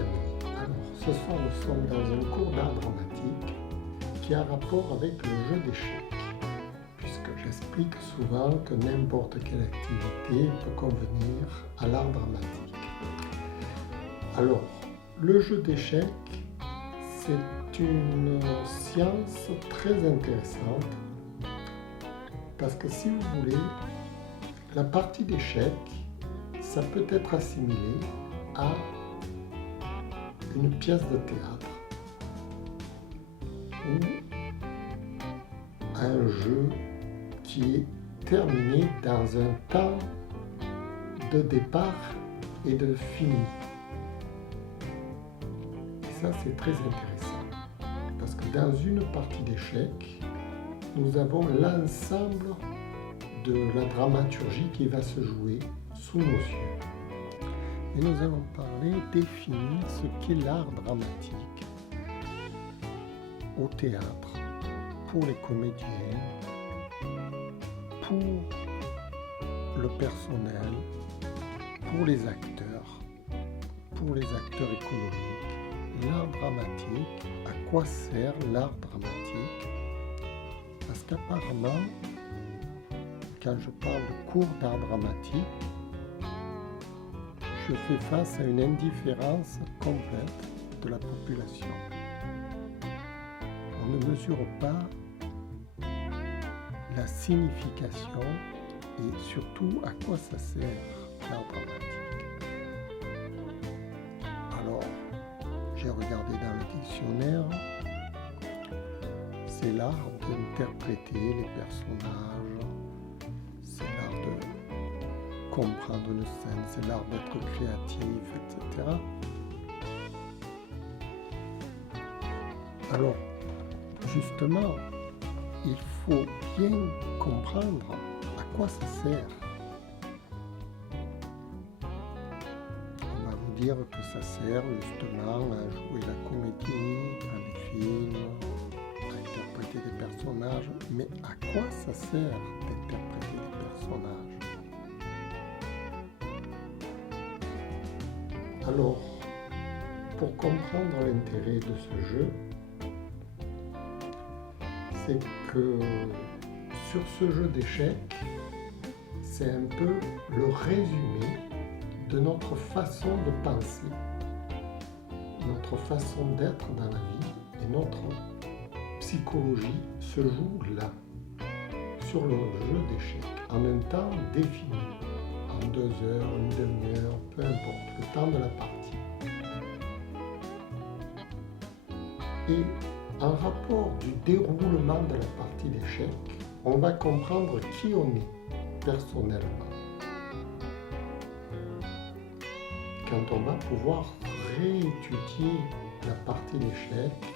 terminé. Alors, ce soir, nous sommes dans un cours d'art dramatique qui a rapport avec le jeu d'échecs, puisque j'explique souvent que n'importe quelle activité peut convenir à l'art dramatique. Alors, le jeu d'échecs, c'est une science très intéressante, parce que si vous voulez, la partie d'échecs, ça peut être assimilé à une pièce de théâtre ou un jeu qui est terminé dans un temps de départ et de fini. Et ça, c'est très intéressant, parce que dans une partie d'échecs, nous avons l'ensemble de la dramaturgie qui va se jouer sous nos yeux. Et nous allons définir ce qu'est l'art dramatique au théâtre, pour les comédiens, pour le personnel, pour les acteurs économiques. L'art dramatique, à quoi sert l'art dramatique? Parce qu'apparemment, quand je parle de cours d'art dramatique, je fais face à une indifférence complète de la population. On ne mesure pas la signification et surtout à quoi ça sert l'art dramatique. Alors, j'ai regardé dans le dictionnaire, c'est l'art d'interpréter les personnages, c'est l'art de comprendre une scène, c'est l'art d'être créatif, etc. Alors, justement, il faut bien comprendre à quoi ça sert. On va vous dire que ça sert justement à jouer la comédie, dans les films, à interpréter des personnages, mais à quoi ça sert d'interpréter des personnages? Alors, pour comprendre l'intérêt de ce jeu, c'est que sur ce jeu d'échecs, c'est un peu le résumé de notre façon de penser, notre façon d'être dans la vie et notre psychologie se joue là, sur le jeu d'échecs, en un temps défini, en 2 heures, une demi-heure, peu importe, le temps de la partie. Et en rapport du déroulement de la partie d'échecs, on va comprendre qui on est personnellement. Quand on va pouvoir réétudier la partie d'échecs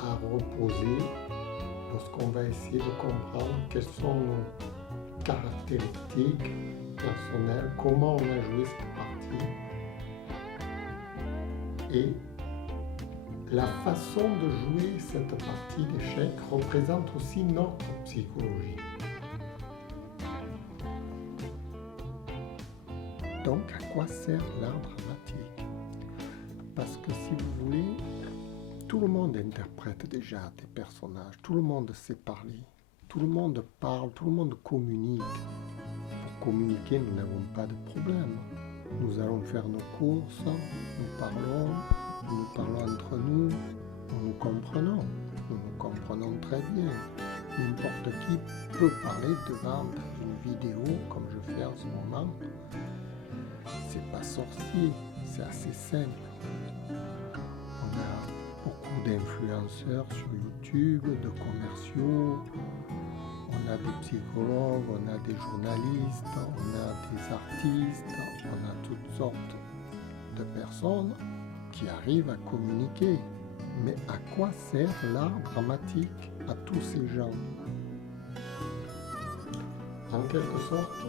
à reposer, lorsqu'on va essayer de comprendre quelles sont nos caractéristiques personnelles, comment on a joué cette partie et la façon de jouer cette partie d'échecs représente aussi notre psychologie. Donc, à quoi sert l'art dramatique? Parce que si vous voulez, tout le monde interprète déjà des personnages, tout le monde sait parler, tout le monde parle, tout le monde communique. Pour communiquer, nous n'avons pas de problème. Nous allons faire nos courses, nous parlons entre nous, nous nous comprenons très bien. N'importe qui peut parler devant une vidéo comme je fais en ce moment. C'est pas sorcier, c'est assez simple. On a beaucoup d'influenceurs sur YouTube, de commerciaux, on a des psychologues, on a des journalistes, on a des artistes, on a toutes sortes de personnes qui arrivent à communiquer. Mais à quoi sert l'art dramatique à tous ces gens? En quelque sorte,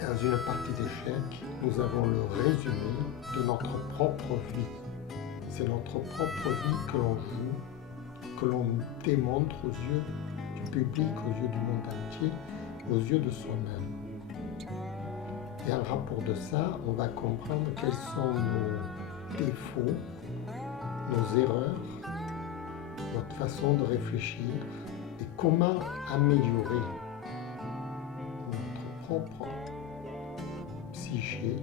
dans une partie d'échecs, nous avons le résumé de notre propre vie. C'est notre propre vie que l'on joue, que l'on démontre aux yeux du public, aux yeux du monde entier, aux yeux de soi-même. Et en rapport de ça, on va comprendre quels sont nos défauts, nos erreurs, notre façon de réfléchir et comment améliorer notre propre psyché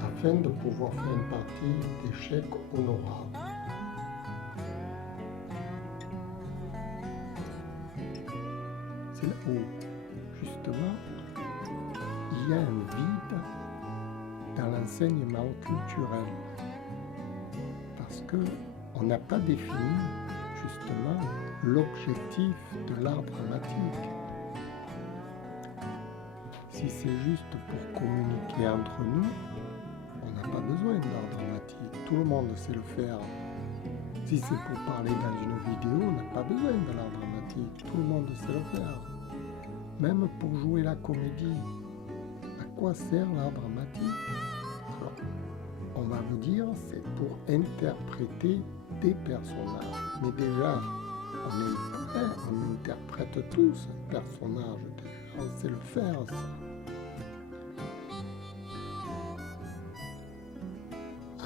afin de pouvoir faire une partie d'échecs honorable. C'est là où, justement, il y a un vide dans l'enseignement culturel. Parce qu'on n'a pas défini, justement, l'objectif de l'art dramatique. Si c'est juste pour communiquer entre nous, on n'a pas besoin d'art dramatique. Tout le monde sait le faire. Si c'est pour parler dans une vidéo, on n'a pas besoin de l'art dramatique. Tout le monde sait le faire. Même pour jouer la comédie, à quoi sert l'art dramatique? Alors, on va vous dire, c'est pour interpréter des personnages. Mais déjà, on interprète tous un personnage. Déjà, on sait le faire, ça.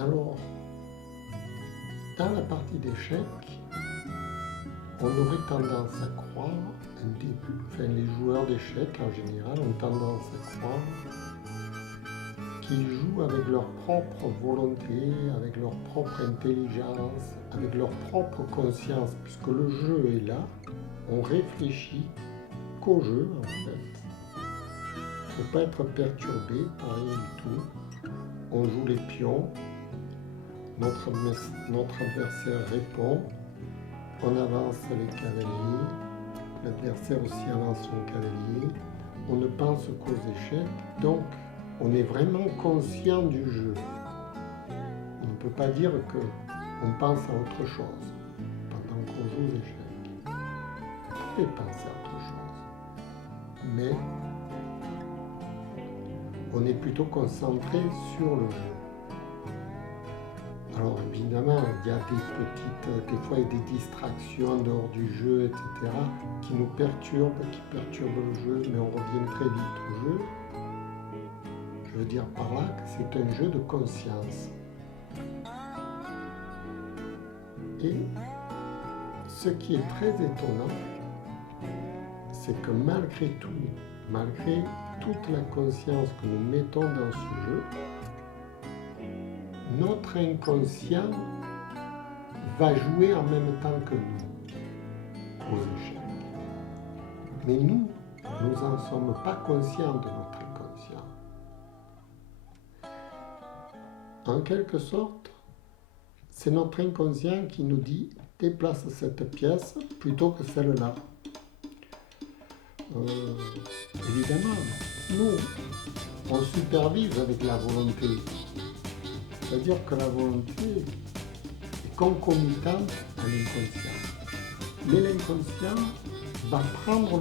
Alors, dans la partie d'échecs, on aurait tendance à croire, les joueurs d'échecs en général ont tendance à croire qu'ils jouent avec leur propre volonté, avec leur propre intelligence, avec leur propre conscience, puisque le jeu est là, on réfléchit qu'au jeu en fait. Il ne faut pas être perturbé par rien du tout. On joue les pions. Notre adversaire répond, on avance les cavaliers, l'adversaire aussi avance son cavalier, on ne pense qu'aux échecs, donc on est vraiment conscient du jeu. On ne peut pas dire qu'on pense à autre chose pendant qu'on joue aux échecs. On peut penser à autre chose, mais on est plutôt concentré sur le jeu. Alors évidemment, il y a des fois il y a des distractions en dehors du jeu, etc., qui nous perturbent, qui perturbent le jeu, mais on revient très vite au jeu. Je veux dire par là que c'est un jeu de conscience. Et ce qui est très étonnant, c'est que malgré toute la conscience que nous mettons dans ce jeu, notre inconscient va jouer en même temps que nous aux échecs. Mais nous n'en sommes pas conscients de notre inconscient. En quelque sorte, c'est notre inconscient qui nous dit « déplace cette pièce plutôt que celle-là ». Évidemment, nous, on supervise avec la volonté. C'est-à-dire que la volonté est concomitante à l'inconscient. Mais l'inconscient va prendre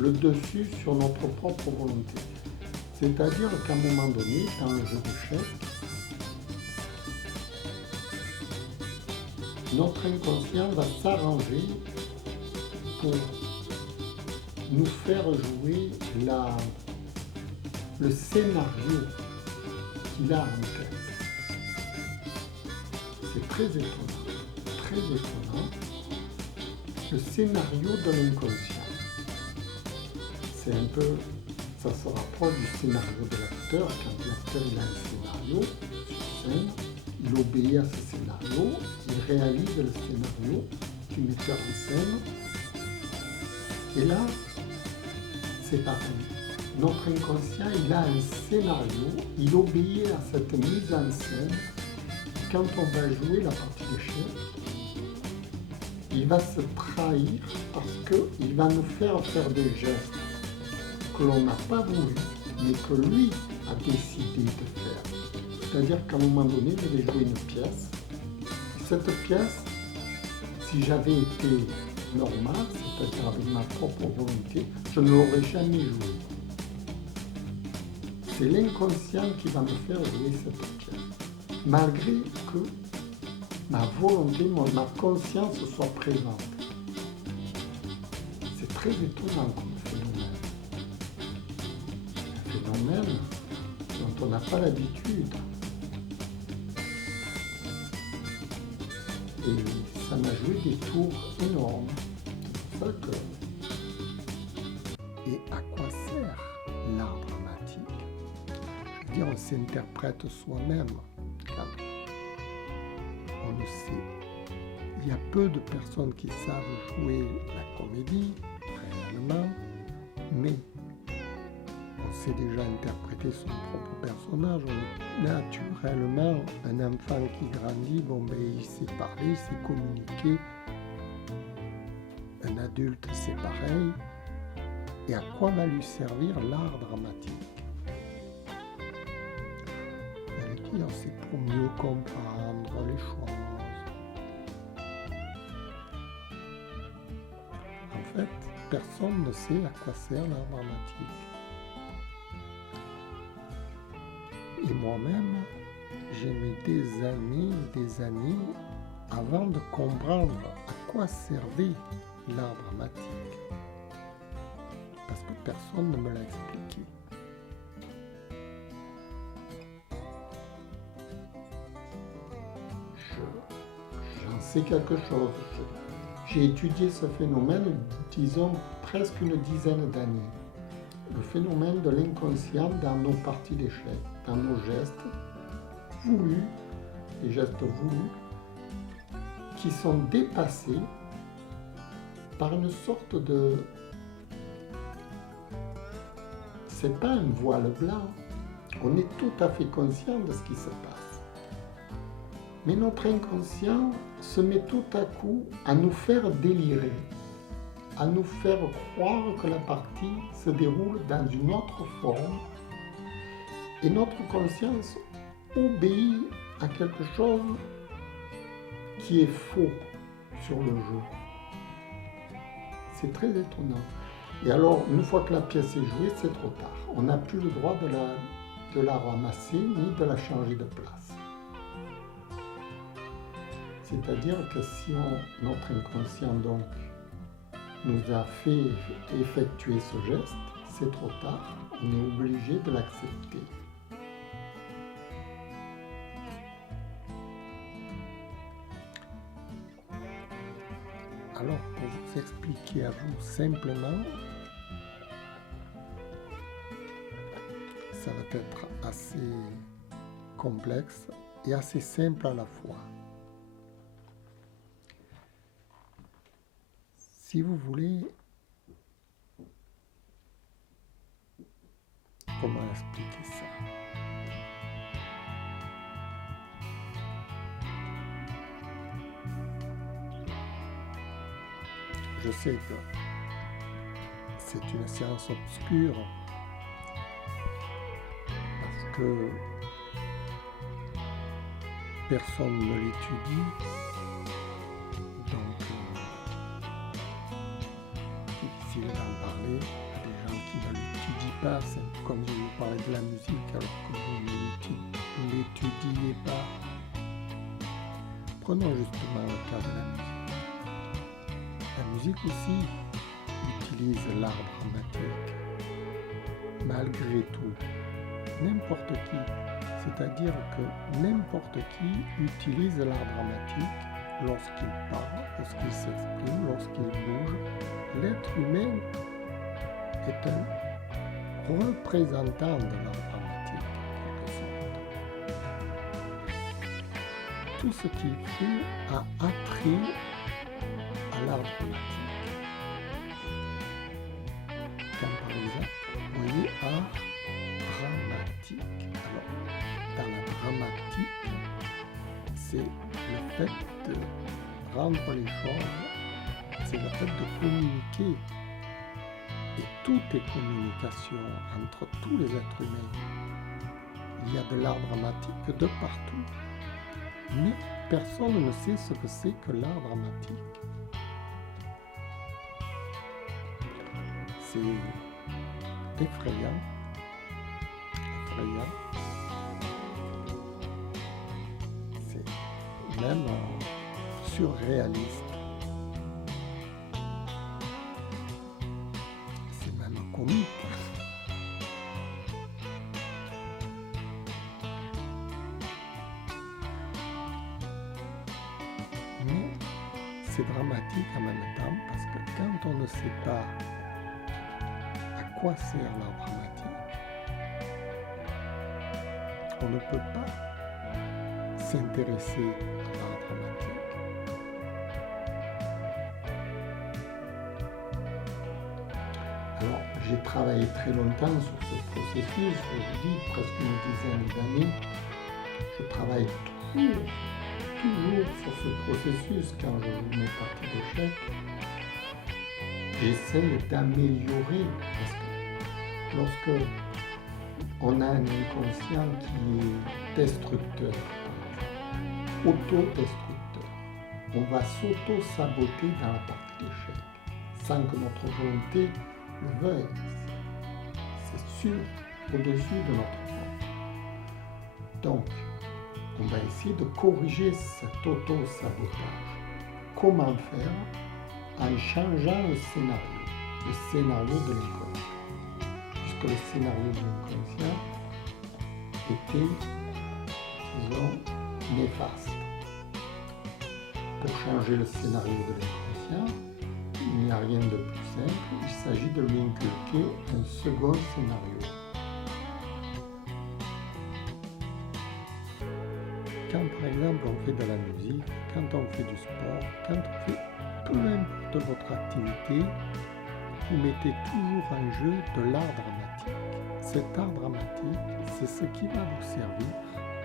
le dessus sur notre propre volonté. C'est-à-dire qu'à un moment donné, dans le jeu d'échecs, notre inconscient va s'arranger pour nous faire jouer le scénario qu'il a en tête. C'est très étonnant, le scénario de l'inconscient. C'est un peu, ça se rapproche du scénario de l'acteur, quand l'acteur il a un scénario sur scène, il obéit à ce scénario, il réalise le scénario du metteur en scène, et là, c'est pareil. Notre inconscient, il a un scénario, il obéit à cette mise en scène. Quand on va jouer la partie d'échecs, il va se trahir parce qu'il va nous faire des gestes que l'on n'a pas voulu, mais que lui a décidé de faire. C'est-à-dire qu'à un moment donné, je vais jouer une pièce. Cette pièce, si j'avais été normal, c'est-à-dire avec ma propre volonté, je ne l'aurais jamais jouée. C'est l'inconscient qui va me faire jouer cette pièce. Malgré que ma volonté, ma conscience soit présente. C'est très étonnant comme phénomène. Un phénomène on n'a pas l'habitude. Et ça m'a joué des tours énormes. C'est pour ça que... Et à quoi sert l'art dramatique? Je veux dire, on s'interprète soi-même quand on le sait. Il y a peu de personnes qui savent jouer la comédie, réellement, mais on sait déjà interpréter son propre personnage. Naturellement, un enfant qui grandit, il sait parler, il sait communiquer. Un adulte, c'est pareil. Et à quoi va lui servir l'art dramatique? C'est pour mieux comprendre les choses. En fait, personne ne sait à quoi sert l'art dramatique. Et moi-même, j'ai mis des années avant de comprendre à quoi servait l'art dramatique. Parce que personne ne me l'a expliqué. J'en sais quelque chose. J'ai étudié ce phénomène, disons, presque une dizaine d'années. Le phénomène de l'inconscient dans nos parties d'échec, dans nos gestes voulus, les gestes voulus, qui sont dépassés par une sorte de... C'est pas un voile blanc, on est tout à fait conscient de ce qui se passe. Mais notre inconscient se met tout à coup à nous faire délirer, à nous faire croire que la partie se déroule dans une autre forme et notre conscience obéit à quelque chose qui est faux sur le jeu. C'est très étonnant. Et alors, une fois que la pièce est jouée, c'est trop tard. On n'a plus le droit de la ramasser ni de la changer de place. C'est-à-dire que si notre inconscient donc nous a fait effectuer ce geste, c'est trop tard, on est obligé de l'accepter. Alors, pour vous expliquer à vous simplement, ça va être assez complexe et assez simple à la fois. Si vous voulez, comment expliquer ça? Je sais que c'est une science obscure parce que personne ne l'étudie, donc difficile d'en parler à des gens qui ne l'étudient pas. C'est comme je vous parlais de la musique alors que vous ne l'étudiez pas. Prenons justement le cas de la musique. La musique aussi utilise l'art dramatique, malgré tout, n'importe qui. C'est-à-dire que n'importe qui utilise l'art dramatique lorsqu'il parle, lorsqu'il s'exprime, lorsqu'il bouge. L'être humain est un représentant de l'art dramatique, en quelque sorte. Tout ce qu'il fait a attrait à l'art dramatique. Comme par exemple, vous voyez, art dramatique. Alors, dans la dramatique, c'est le fait de rendre les choses, c'est le fait de communiquer. Et tout est communication entre tous les êtres humains. Il y a de l'art dramatique de partout. Mais personne ne sait ce que c'est que l'art dramatique. C'est effrayant. C'est même surréaliste. C'est même comique. c'est dramatique en même temps parce que quand on ne sait pas à quoi sert l'art dramatique, on ne peut pas s'intéresser à l'art dramatique. Alors, j'ai travaillé très longtemps sur ce processus, je vous dis presque une dizaine d'années. Je travaille toujours sur ce processus quand je joue mes parties d'échecs. J'essaie d'améliorer parce que lorsque on a un inconscient qui est destructeur, autodestructeur, on va s'auto-saboter dans la partie d'échecs sans que notre volonté le veuille. C'est sûr, au-dessus de notre volonté. Donc, on va essayer de corriger cet auto-sabotage. Comment faire? En changeant le scénario de l'inconscient. Puisque le scénario de l'inconscient était, disons, néfaste. Pour changer le scénario de l'inconscient, il n'y a rien de plus simple, il s'agit de lui inculquer un second scénario. Quand par exemple on fait de la musique, quand on fait du sport, quand on fait peu importe votre activité, vous mettez toujours en jeu de l'art dramatique. Cet art dramatique, c'est ce qui va vous servir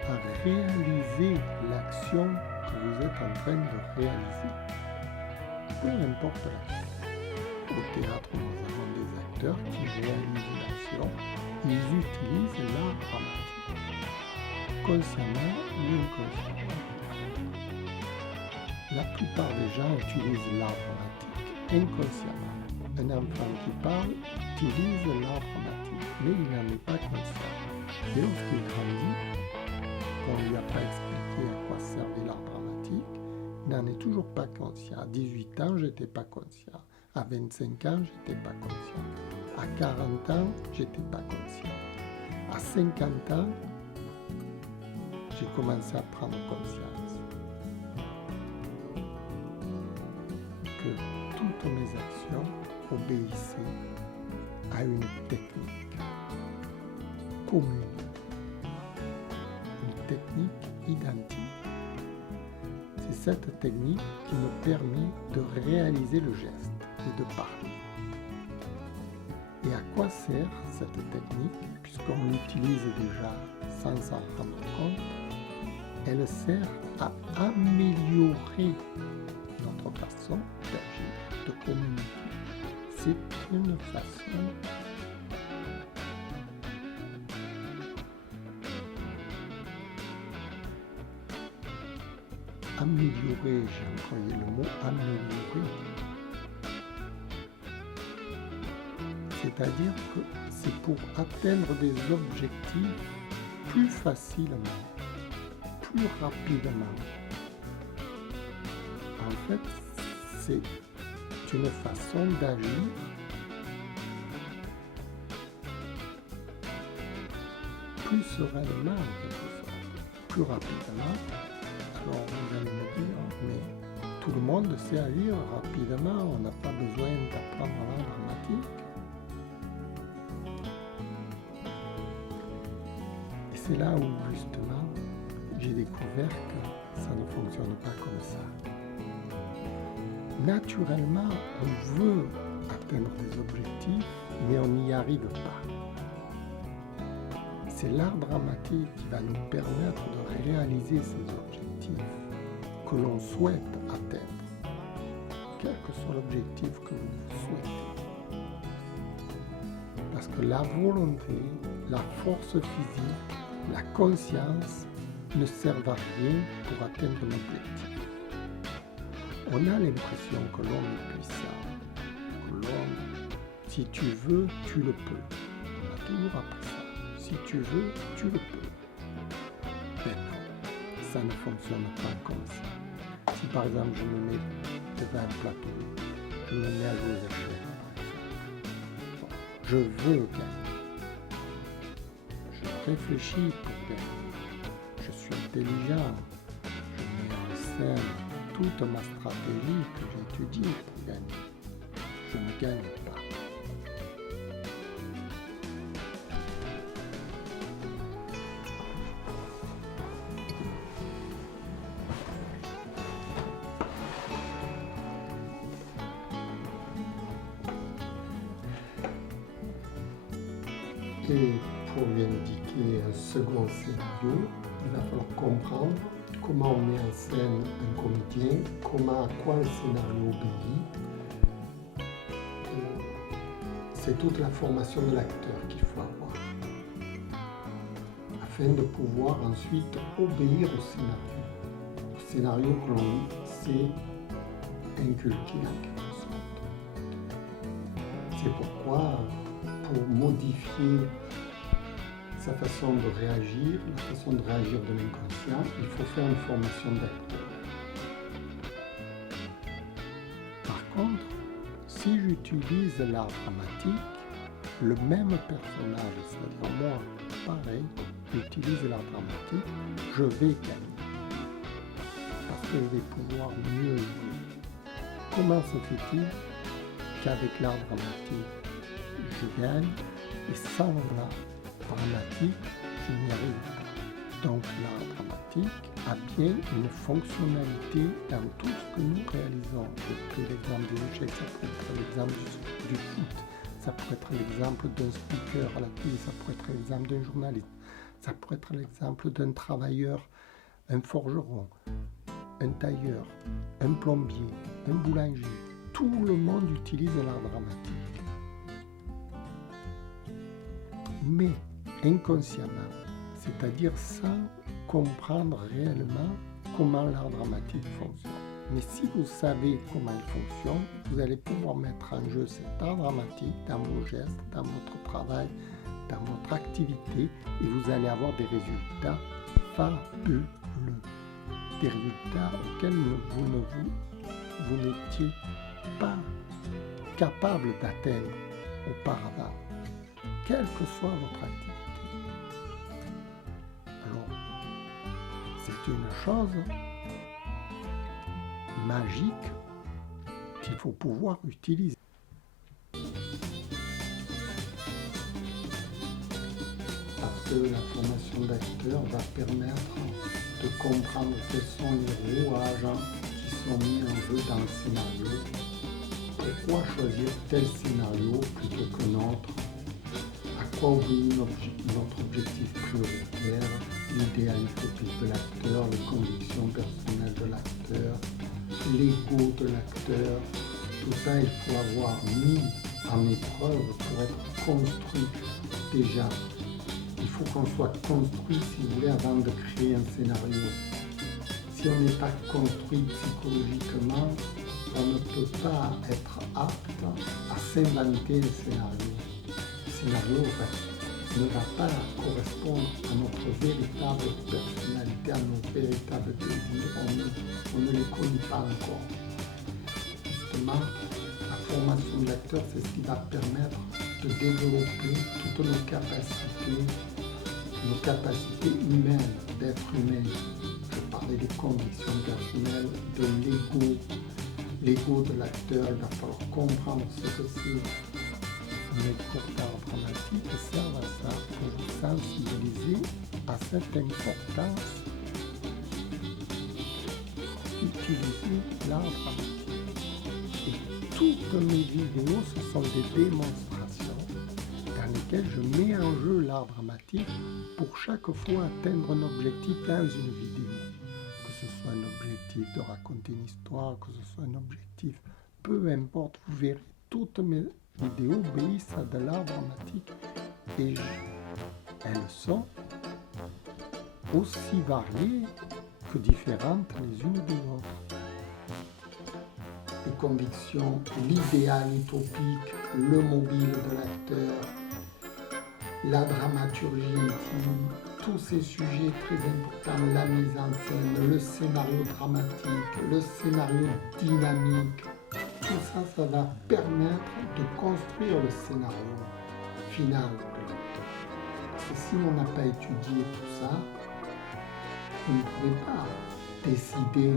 à réaliser l'action que vous êtes en train de réaliser. Peu importe l'action. Au théâtre, nous avons des acteurs qui réalisent l'action, ils utilisent l'art dramatique. Consciemment ou inconsciemment. La plupart des gens utilisent l'art dramatique inconsciemment. Un enfant qui parle utilise l'art dramatique, mais il n'en est pas conscient. Et lorsqu'il grandit, qu'on ne lui a pas expliqué à quoi servait l'art dramatique, il n'en est toujours pas conscient. À 18 ans, je n'étais pas conscient. À 25 ans, je n'étais pas conscient. À 40 ans, je n'étais pas conscient. À 50 ans, j'ai commencé à prendre conscience que toutes mes actions obéissaient à une technique commune, une technique identique. C'est cette technique qui me permet de réaliser le geste et de parler. Et à quoi sert cette technique, puisqu'on l'utilise déjà sans s'en rendre compte? Elle sert à améliorer notre façon d'agir, de communiquer. C'est une façon améliorer, j'ai employé le mot améliorer. C'est-à-dire que c'est pour atteindre des objectifs plus facilement, plus rapidement. En fait, c'est une façon d'agir plus sereinement, en quelque sorte, plus rapidement. Alors vous allez me dire, mais tout le monde sait agir rapidement, on n'a pas besoin d'apprendre l'art dramatique. Et c'est là où justement j'ai découvert que ça ne fonctionne pas comme ça. Naturellement, on veut atteindre des objectifs, mais on n'y arrive pas. C'est l'art dramatique qui va nous permettre de réaliser ces objectifs que l'on souhaite atteindre, quel que soit l'objectif que vous souhaitez. Parce que la volonté, la force physique, la conscience ne servent à rien pour atteindre l'objectif. On a l'impression que l'homme est puissant, que l'homme, si tu veux, tu le peux. On a toujours appris ça. Si tu veux, tu le peux. Mais non, ça ne fonctionne pas comme ça. Si par exemple je me mets devant un plateau, je me mets à jouer aux échecs, par exemple. Bon, je veux gagner. Je réfléchis pour gagner. Je suis intelligent. Je mets en scène toute ma stratégie que j'ai étudiée pour gagner. Je ne gagne pas. Et pour lui indiquer un second scénario, il va falloir comprendre comment on met en scène un comédien, à quoi le scénario obéit. C'est toute la formation de l'acteur qu'il faut avoir, afin de pouvoir ensuite obéir au scénario. Le scénario que l'on sait inculquer en quelque sorte. C'est pourquoi, pour modifier sa façon de réagir, la façon de réagir de l'inconscient, il faut faire une formation d'acteur. Par contre, si j'utilise l'art dramatique, le même personnage, c'est-à-dire moi, pareil, j'utilise l'art dramatique, je vais gagner. Parce que je vais pouvoir mieux jouer. Comment se fait-il qu'avec l'art dramatique, je gagne et sans l'art dramatique, je n'y arrive pas. Donc l'art dramatique a bien une fonctionnalité dans tout ce que nous réalisons. J'ai pris l'exemple des échecs, ça pourrait être l'exemple du foot, ça pourrait être l'exemple d'un speaker à la télé, ça pourrait être l'exemple d'un journaliste, ça pourrait être l'exemple d'un travailleur, un forgeron, un tailleur, un plombier, un boulanger. Tout le monde utilise l'art dramatique. Mais inconsciemment, c'est-à-dire sans comprendre réellement comment l'art dramatique fonctionne. Mais si vous savez comment il fonctionne, vous allez pouvoir mettre en jeu cet art dramatique dans vos gestes, dans votre travail, dans votre activité, et vous allez avoir des résultats fabuleux. Des résultats auxquels vous n'étiez pas capable d'atteindre auparavant, quelle que soit votre activité. Alors, c'est une chose magique qu'il faut pouvoir utiliser. Parce que la formation d'acteur va permettre de comprendre quels sont les rouages qui sont mis en jeu dans le scénario. Pourquoi choisir tel scénario plutôt que l'autre? À quoi obéit notre objectif prioritaire, l'idéal utopique de l'acteur, les convictions personnelles de l'acteur, l'ego de l'acteur. Tout ça, il faut avoir mis en épreuve pour être construit déjà. Il faut qu'on soit construit, si vous voulez, avant de créer un scénario. Si on n'est pas construit psychologiquement, on ne peut pas être apte à s'inventer le scénario. Le scénario ne va pas correspondre à notre véritable personnalité, à nos véritables désirs. On ne les connaît pas encore. Justement, la formation de l'acteur, c'est ce qui va permettre de développer toutes nos capacités humaines, d'être humain. Je parlais des convictions personnelles, de l'ego de l'acteur. Il va falloir comprendre ce que c'est. Mes cours d'art dramatique servent à ça, pour vous sensibiliser à cette importance d'utiliser l'art dramatique. Et toutes mes vidéos, ce sont des démonstrations dans lesquelles je mets en jeu l'art dramatique pour chaque fois atteindre un objectif dans une vidéo. Que ce soit un objectif de raconter une histoire, que ce soit un objectif, peu importe, vous verrez, toutes mes vidéos obéissent à de l'art dramatique et elles sont aussi variées que différentes les unes des autres. Les convictions, l'idéal utopique, le mobile de l'acteur, la dramaturgie intime, tous ces sujets très importants, la mise en scène, le scénario dramatique, le scénario dynamique, tout ça, ça va permettre de construire le scénario final de l'acteur. Parce que si on n'a pas étudié tout ça, vous ne pouvez pas décider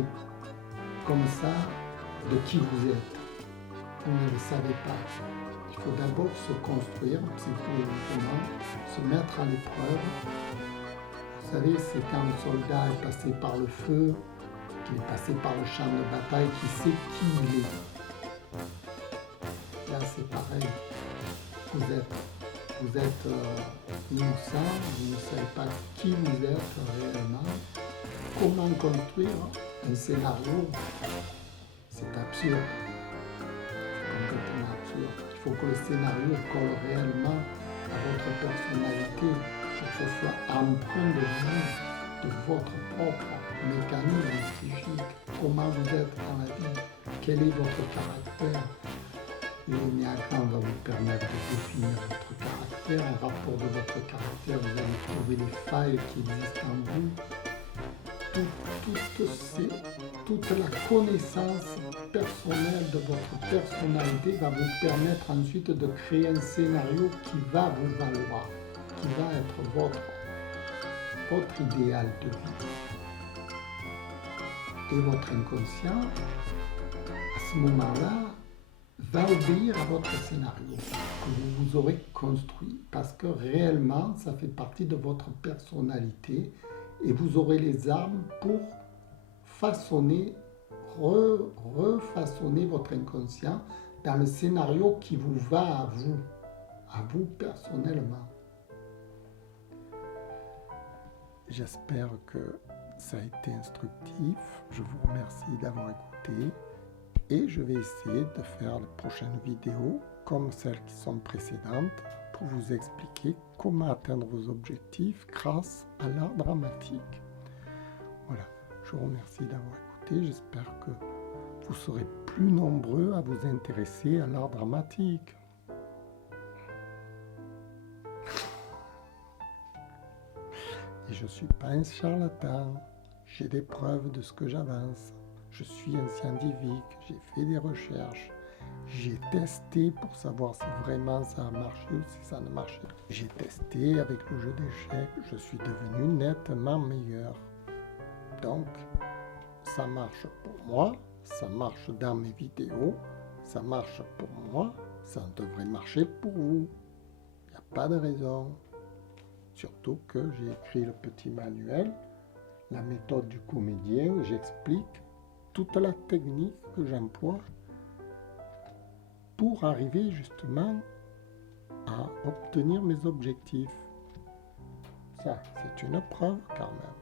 comme ça de qui vous êtes. Vous ne le savez pas. Il faut d'abord se construire psychologiquement, se mettre à l'épreuve. Vous savez, c'est quand le soldat est passé par le feu, qu'il est passé par le champ de bataille, qui sait qui il est. Là, c'est pareil. Vous êtes innocent, vous ne savez pas qui vous êtes réellement. Comment construire un scénario? C'est absurde, complètement absurde. Il faut que le scénario colle réellement à votre personnalité, pour que ce soit empreint de vous, de votre propre mécanisme psychique. Comment vous êtes dans la vie? Quel est votre caractère? L'énéagramme va vous permettre de définir votre caractère. En rapport de votre caractère, vous allez trouver les failles qui existent en vous. Toute la connaissance personnelle de votre personnalité va vous permettre ensuite de créer un scénario qui va vous valoir, qui va être votre idéal de vie. Et votre inconscient, à ce moment-là, va obéir à votre scénario que vous vous aurez construit, parce que réellement, ça fait partie de votre personnalité et vous aurez les armes pour façonner, refaçonner votre inconscient dans le scénario qui vous va à vous personnellement. J'espère que ça a été instructif. Je vous remercie d'avoir écouté. Et je vais essayer de faire les prochaines vidéos, comme celles qui sont précédentes, pour vous expliquer comment atteindre vos objectifs grâce à l'art dramatique. Voilà, je vous remercie d'avoir écouté. J'espère que vous serez plus nombreux à vous intéresser à l'art dramatique. Et je ne suis pas un charlatan. J'ai des preuves de ce que j'avance. Je suis un scientifique, j'ai fait des recherches, j'ai testé pour savoir si vraiment ça a marché ou si ça ne marchait pas. J'ai testé avec le jeu d'échecs, je suis devenu nettement meilleur. Donc, ça marche pour moi, ça marche dans mes vidéos, ça marche pour moi, ça devrait marcher pour vous. Il n'y a pas de raison. Surtout que j'ai écrit le petit manuel, la méthode du comédien, j'explique toute la technique que j'emploie pour arriver justement à obtenir mes objectifs. Ça, c'est une preuve quand même.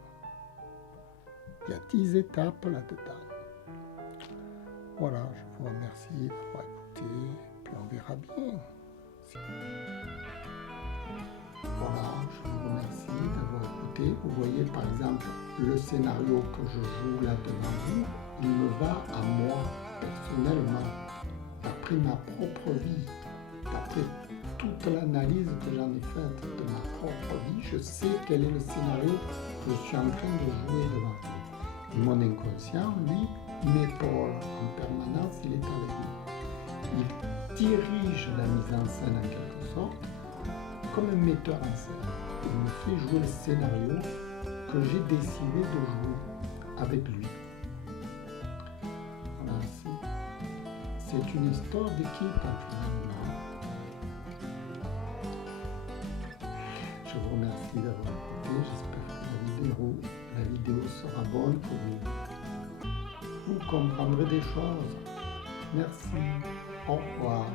Il y a 10 étapes là-dedans. Voilà, je vous remercie d'avoir écouté, puis on verra bien. Voilà, je vous remercie d'avoir écouté. Vous voyez par exemple le scénario que je joue là devant vous. Il me va à moi, personnellement, d'après ma propre vie, d'après toute l'analyse que j'en ai faite de ma propre vie, je sais quel est le scénario que je suis en train de jouer devant vous. Et mon inconscient, lui, m'épaule en permanence, il est avec moi. Il dirige la mise en scène en quelque sorte, comme un metteur en scène. Il me fait jouer le scénario que j'ai décidé de jouer avec lui. C'est une histoire d'équipe finalement. Je vous remercie d'avoir écouté. J'espère que la vidéo sera bonne pour vous. Vous comprendrez des choses. Merci. Au revoir.